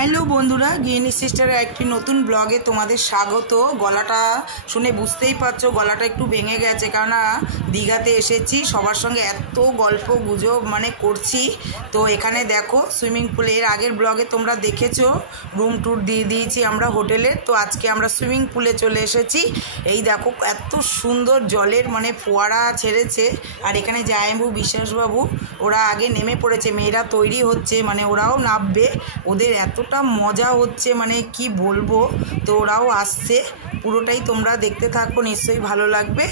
Hello বন্ধুরা, গিনি সিস্টারের একটি নতুন ব্লগে তোমাদের স্বাগত। গলাটা শুনে বুঝতেই পারছো গলাটা একটু ভেঙে গেছে, কেননা দীঘাতে এসেছি, সবার সঙ্গে এত গল্প গুজব করছি। তো এখানে দেখো সুইমিং পুলে, এর আগের ব্লগে তোমরা দেখেছো রুম ট্যুর দিয়ে দিয়েছি আমরা হোটেলে। তো আজকে আমরা সুইমিং পুলে চলে এসেছি। এই দেখো এত সুন্দর জলের ফোয়ারা ছেড়েছে। আর এখানে জায়াম্বু, বিশ্বাসবাবু ওরা আগে নেমে পড়েছে, মেয়েরা তৈরি হচ্ছে, ওরাও নামবে। ওদের এতটা মজা হচ্ছে কি বলবো। তো ওরাও আসছে, পুরোটাই তোমরা দেখতে থাকো, নিশ্চয়ই ভালো লাগবে।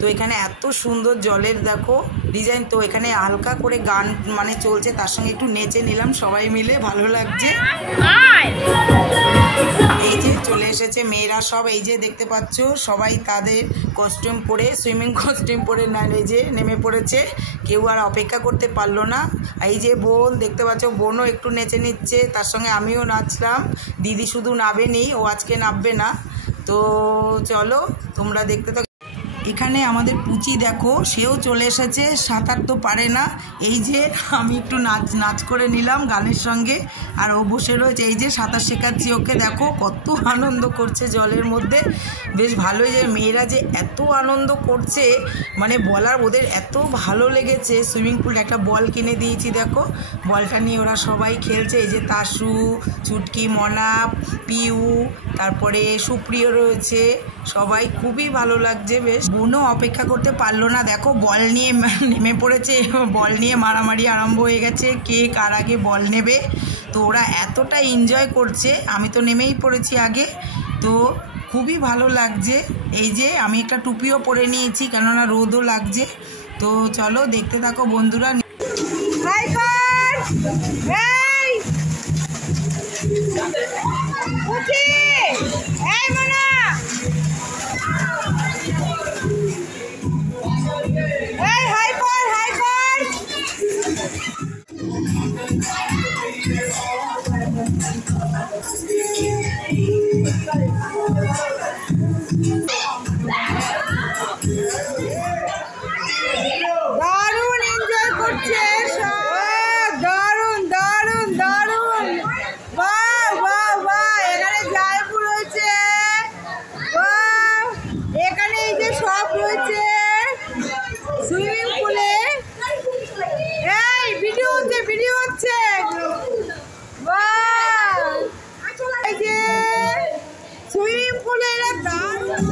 তো এখানে এত সুন্দর জলের দেখো ডিজাইন। তো এখানে হালকা করে গান চলছে, তার সঙ্গে একটু নেচে নিলাম সবাই মিলে, ভালো লাগছে। এই যে চলে এসেছে মেয়েরা সব, এই যে দেখতে পাচ্ছ সবাই তাদের কস্টিউম পরে, সুইমিং কস্টিউম পরে এই যে নেমে পড়েছে। কেউ আর অপেক্ষা করতে পারলো না। এই যে বোন দেখতে পাচ্ছ, বোনও একটু নেচে নিচ্ছে, তার সঙ্গে আমিও নাচলাম। দিদি শুধু নাবেনি, ও আজকে নামবে না। তো চলো তোমরা দেখতে থাকো। এখানে আমাদের পুচি দেখো, সেও চলে এসেছে, সাঁতার তো পারে না। এই যে আমি একটু নাচ করে নিলাম গানের সঙ্গে, আর ও বসে রয়েছে। এই যে সাঁতার শেখাচ্ছি ওকে, দেখো কত আনন্দ করছে জলের মধ্যে। বেশ ভালোই, যে মেয়েরা যে এত আনন্দ করছে বলার, ওদের এত ভালো লেগেছে। সুইমিং পুলে একটা বল কিনে দিয়েছি, দেখো বলটা নিয়ে ওরা সবাই খেলছে। এই যে তাসু, চুটকি, মনা, পিউ, তারপরে সুপ্রিয় রয়েছে, সবাই খুবই ভালো লাগছে। বেশ বোনও অপেক্ষা করতে পারলো না, দেখো বল নিয়ে নেমে পড়েছে। বল নিয়ে মারামারি আরম্ভ হয়ে গেছে, কে কার আগে বল নেবে। তো ওরা এতটা এনজয় করছে, আমি তো নেমেই পড়েছি আগে। তো খুবই ভালো লাগছে। এই যে আমি একটা টুপিও পরে নিয়েছি, কেননা রোদও লাগছে। তো চলো দেখতে থাকো বন্ধুরা। দারুণ এনজয় করছে, দারুণ দারুণ দারুণ। বাহ বাহ বাহ, এখানে জায়গা রয়েছে, এখানে এই যে সব রয়েছে সুইমিং পুলে। এই ভিডিও হচ্ছে, ভিডিও হচ্ছে। বাহ, এই যে সুইমিং পুলে এরা দারুণ।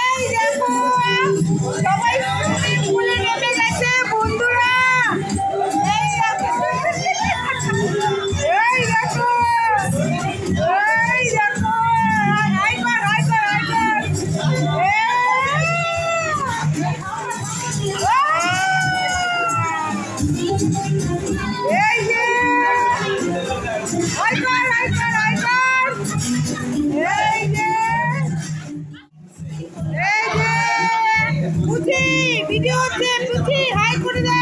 এই দেখো সবাই সুইমিং পুলে নেমে গেছে বন্ধুরা। এই দেখো, এই দেখো, এই দেখো, হাইপার হাইপার হাইপার। এই যে হাইপার হাইপার হাইপার। এই যে, এই যে পুচি, ভিডিও হচ্ছে, পুচি হাই করে দাও।